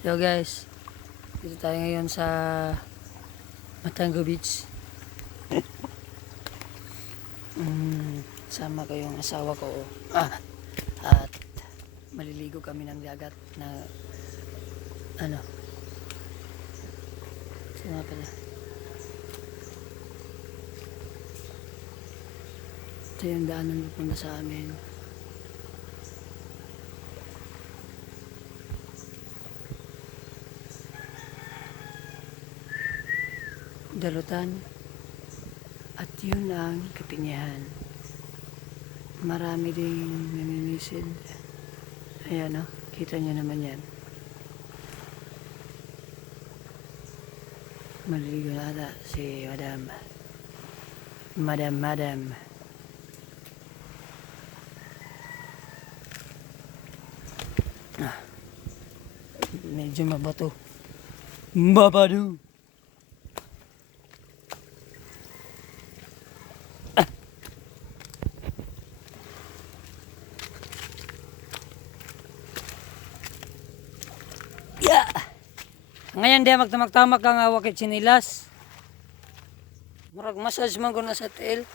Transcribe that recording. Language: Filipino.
Yo guys, dito tayo ngayon sa Matango Beach. Sama ko yung asawa ko. At maliligo kami ng dagat na ano. Sama pala. Ito yung daanan pupunta sa amin. Dalutan. At yun ang Kapinyahan. Marami ding naninisid. Ayan o, kita nyo naman yan. Maliligo na ata si Madam. Medyo mabato. Babado. Yeah. Ngayon di magtamak-tamak kang wakit sinilas. Murag massage man ko na sa tail.